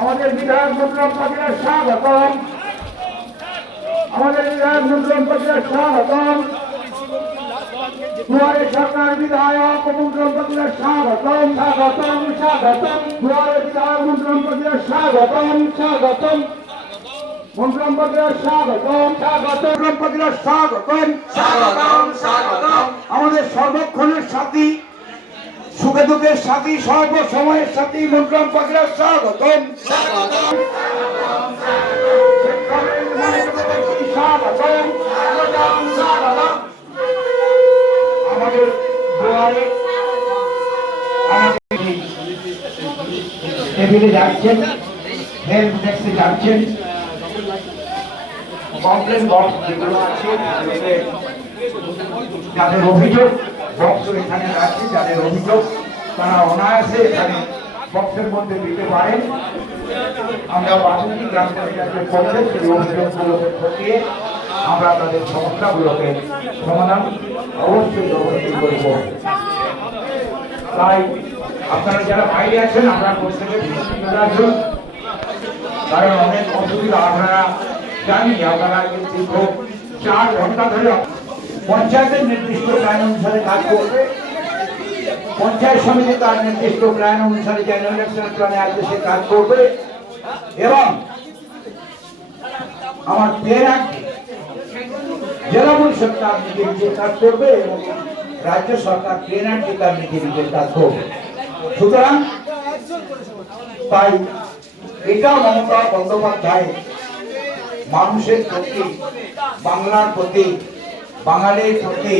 আমাদের বিধায়ক মুদ্রম পাখিরা স্বাগতম। আমাদের বিধায়ক মুদ্রম পাখিরা স্বাগতম। দুয়ারে সরকার বিধায়ক মুদ্রম পাখিরা স্বাগতম। স্বাগতম স্বাগতম। দুয়ারে বিধায়ক মুদ্রম পাখিরা স্বাগতম স্বাগতম। মুদ্রম পাখিরা স্বাগতম স্বাগতম। মুদ্রম পাখিরা স্বাগতম। স্বাগতম স্বাগতম। আমাদের সর্বক্ষণের সাথী সুখে দুঃখের সাথী সর্বসময়ের সাথী মুদ্রম পাখিরা স্বাগতম। স্বাগতম। স্বাগতম। স্বাগতম আমাদের দুয়ারে টেবিলে যাচ্ছেন হেল্প ডেস্কে যাচ্ছেন। কমপ্লেন বক্স যেগুলো আছে যাদের অভিযোগ বক্স এখানে আছে যাদের অভিযোগ তারা অনায়াসে এখানে বক্সের মধ্যে দিতে পারেন। আমরা বাসন্তী গ্রাম পঞ্চায়েতের পক্ষে সেই অভিযোগগুলোকে খতিয়ে আমরা তাদের সমস্যাগুলোকে সমাধান অবশ্যই অবশ্যই করব। তাই আপনারা যারা বাইরে আছেন, আমরা প্রত্যেকে আসুন কারণ অনেক অসুবিধা, আপনারা জানি আপনারা দীর্ঘ চার ঘণ্টা ধরে পঞ্চায়েতের নির্দিষ্ট প্ল্যান অনুসারে কাজ করবে। পঞ্চায়েত সমিতি তার নির্দিষ্ট প্ল্যান অনুসারে জেনারেল ইলেকশন প্ল্যানে আসবে, সে কাজ করবে। এবং আমার তেরাক জেলা পরিষদ তার নিজে নিজে কাজ করবে এবং রাজ্য সরকার তেরাকটি তার নিজে নিজে কাজ করবে। সুতরাং তাই এটা মমতা বন্দ্যোপাধ্যায় মানুষের প্রতি, বাংলার প্রতি বাঙালির প্রতি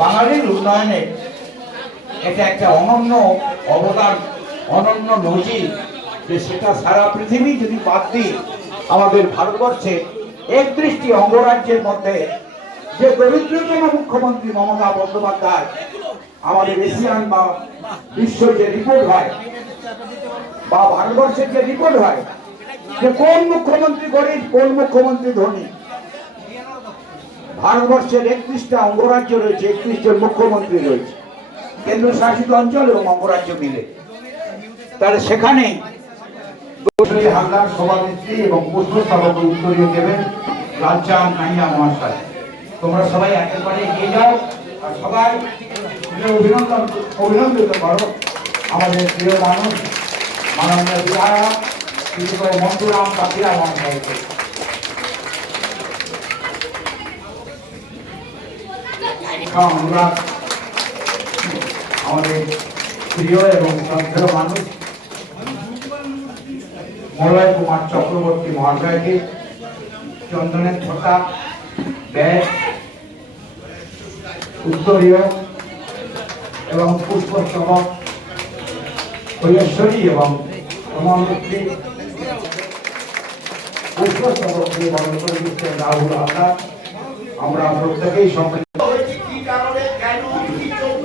বাঙালির উন্নয়নে এটা একটা অনন্য অবদান, অনন্য নজির যে সেটা সারা পৃথিবী যদি বাদ দিই, আমাদের ভারতবর্ষে একত্রিশটি অঙ্গরাজ্যের মধ্যে যে দরিদ্রতম মুখ্যমন্ত্রী মমতা বন্দ্যোপাধ্যায় আমাদের এশিয়ান বা বিশ্ব যে রিপোর্ট হয়, বা ভারতবর্ষের যে রিপোর্ট হয়, যে কোন মুখ্যমন্ত্রী গরিব, কোন মুখ্যমন্ত্রী ধনী ভারতবর্ষের একত্রিশটা অঙ্গরাজ্য রয়েছে একত্রিশ মুখ্যমন্ত্রী রয়েছে। কেন্দ্র শাসিত অঞ্চল এবং অঙ্গরাজ্য মিলে। তাহলে সেখানে দোষী সভানেত্রী এবং পুষ্পস্তবক উত্তরীয় দেবেন লালচাঁদ নাইয়া মহাশয়। তোমরা সবাই একেবারে এগিয়ে যাও, আর সবাই অভিনন্দন, অভিনন্দিত করো। আমাদের প্রিয় মানুষ, মাননীয় বিধায়ক মন্টুরাম পাখিরা মহাশয়কে। আমরা আমাদের প্রিয় এবং শ্রদ্ধেয় মানুষ, মলয় কুমার চক্রবর্তী মহাশয়কে চন্দনের ছোটা ব্যাগ উত্তরীয় এবং পুষ্পস্তবক কৈশ্বরী এবং সমাবৃত্তি দিচ্ছেন রাহুল আমরা প্রত্যেকেই সম্মিলিত হয়েছে কি কারণে কেন কি জন্য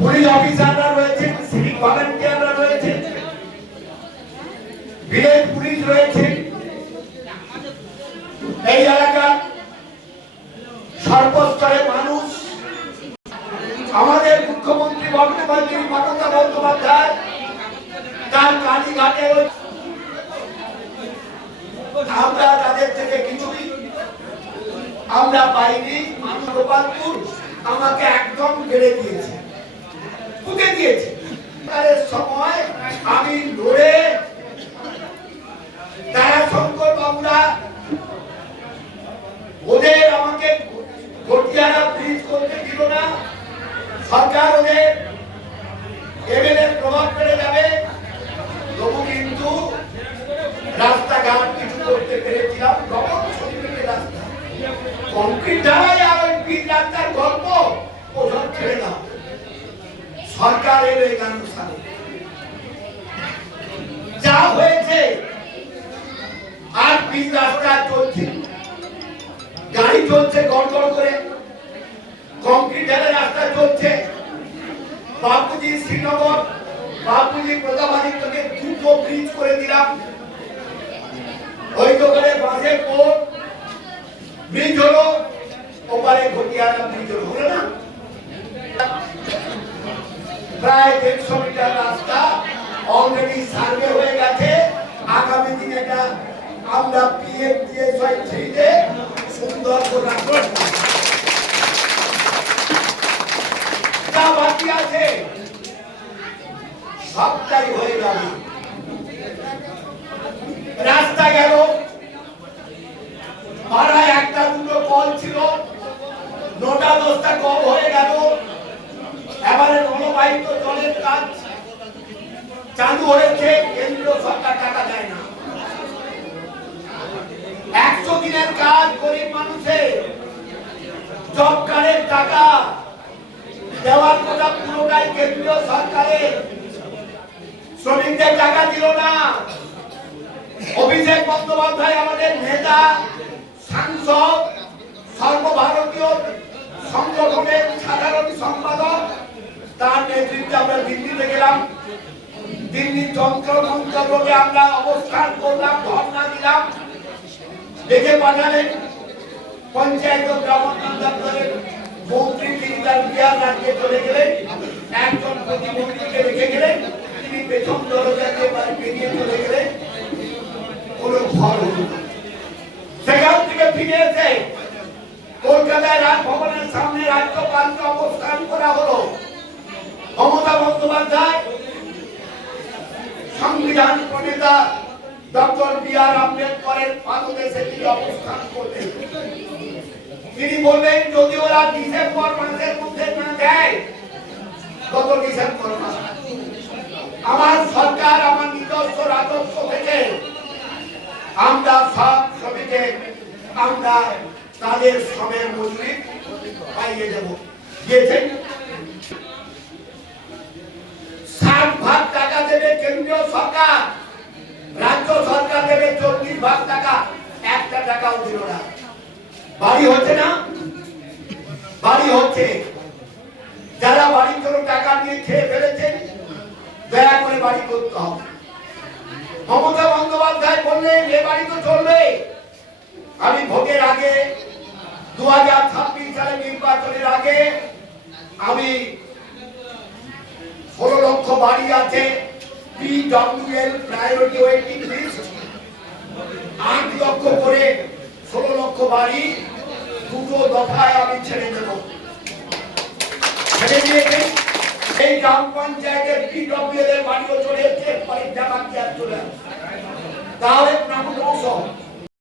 পুলিশ অফিসাররা রয়েছেন সিভিক ভলেন্টিয়াররা রয়েছেন ভিলেজ পুলিশ রয়েছেন এই এলাকার সর্বস্তরের মানুষ। আমাদের মুখ্যমন্ত্রী বন্দ্যোপাধ্যায় মমতা বন্দ্যোপাধ্যায় তার কালীঘাটে আমরা তাদের থেকে কিছুই আমরা পাইনি। আমাকে একদম বেড়ে দিয়েছে ফুকে দিয়েছে। তাদের সময় আমি লড়ে তারা শঙ্কর বাবুরা ওদের আমাকে ঘটিয়ারা ব্রিজ করতে দিল না সরকার ওদের এমএলএ প্রভাব পেরে যাবে তবু কিন্তু রাস্তাঘাট কিছু করতে পেরেছিলাম তখন ছবিতে রাস্তা কংক্রিট ঢালাই আর ওই পিচ রাস্তার গল্প ওসব ছেড়ে দাও সরকার এলো এখানে সালে যা হয়েছে, আর পিচ রাস্তা চলছে। গাড়ি চলছে গড়গড় করে। কংক্রিটের রাস্তা চলছে। বাপুজি শ্রীনগর, বাপুজি প্রতাপাদিত্যকে দুটো ব্রিজ করে দিলাম। ওই দোকানে বাঁশের পোট ব্রিজ হলো? ওপারে ঘটিয়ানা ব্রিজ হলো না? প্রায় দেড়শো মিটার রাস্তা অলরেডি সার্ভে হয়ে গেছে। আগামী দিনে এটা আমরা পিএম ডিএসআই থ্রিতে সুন্দর করে বাকি আছে, সবটাই হয়ে যাবে রাস্তা গেল। পাড়ায় একটা দুটো কল ছিল। নটা দশটা কম হয়ে গেল। এবারে নলবাহিত জলের কাজ চালু হয়েছে কেন্দ্রীয় সরকার টাকা দেয় না। একশো দিনের কাজ গরিব মানুষের। জব কার্ডের টাকা দেওয়ার কথা পুরোটাই কেন্দ্রীয় সরকারের শ্রমিকদের টাকা দিল না। অভিষেক বন্দ্যোপাধ্যায় আমাদের নেতা, সাংসদ, সর্বভারতীয় সংগঠনের সাধারণ সম্পাদক তার নেতৃত্বে আমরা দিল্লিতে গেলাম। দিল্লির যন্ত্র মন্ত্র রোগে আমরা অবস্থান করলাম, ধর্ণা দিলাম। দেখে পাঠালেন পঞ্চায়েত গ্রামোন্নয়ন দপ্তরের মন্ত্রী তিনি তার বিহার রাজ্যে চলে গেলেন, একজন প্রতিমন্ত্রীকে রেখে গেলেন, তিনি পেছন দরজা দিয়ে বাড়ি বেরিয়ে চলে গেলেন কোনো ঘর হলো না। সেখান থেকে ফিরে এসে কলকাতায় রাজভবনের সামনে রাজ্যপালকে অবস্থান করা হলো মমতা বন্দ্যোপাধ্যায় প্রণেতা ডক্টর বি আর আম্বেদকরের পাদদেশে তিনি অবস্থান করলেন। তিনি বললেন, যদি ওরা ডিসেম্বর মাসের মধ্যে না দেয়, গত ডিসেম্বর মাস। আমার সরকার, আমার নিজস্ব রাজস্ব থেকে আমরা সব শ্রমিকে, আমরা তাদের শ্রমের মজুরি পাইয়ে দেব। দিয়েছেন? ষাট ভাগ টাকা দেবে কেন্দ্রীয় সরকার। রাজ্য সরকার দেবে চল্লিশ ভাগ টাকা, একটা টাকাও দিল না। বাড়ি হচ্ছে না? বাড়ি হচ্ছে। যারা বাড়ির জন্য টাকা নিয়ে খেয়ে ফেলেছেন দয়া করে বাড়ি করতে হবে। মমতা বন্দ্যোপাধ্যায় বললেন, এ বাড়ি তো চলবে। আমি ভোটের আগে দু হাজার ছাব্বিশ সালে নির্বাচনের আগে, আমি ষোলো লক্ষ বাড়ি আছে। পিডব্লিউএল প্রায়োরিটি ওয়েটিং লিস্ট আট লক্ষ করে ষোলো লক্ষ বাড়ি, দুটো দফায় আমি ছেড়ে দেব ছেড়ে দিয়েছে এই গ্রাম পঞ্চায়েতের পিডব্লিউএল এর বাড়িও চলে এসছে পরীক্ষা বাকি আর চলে। তাহলে প্রাণ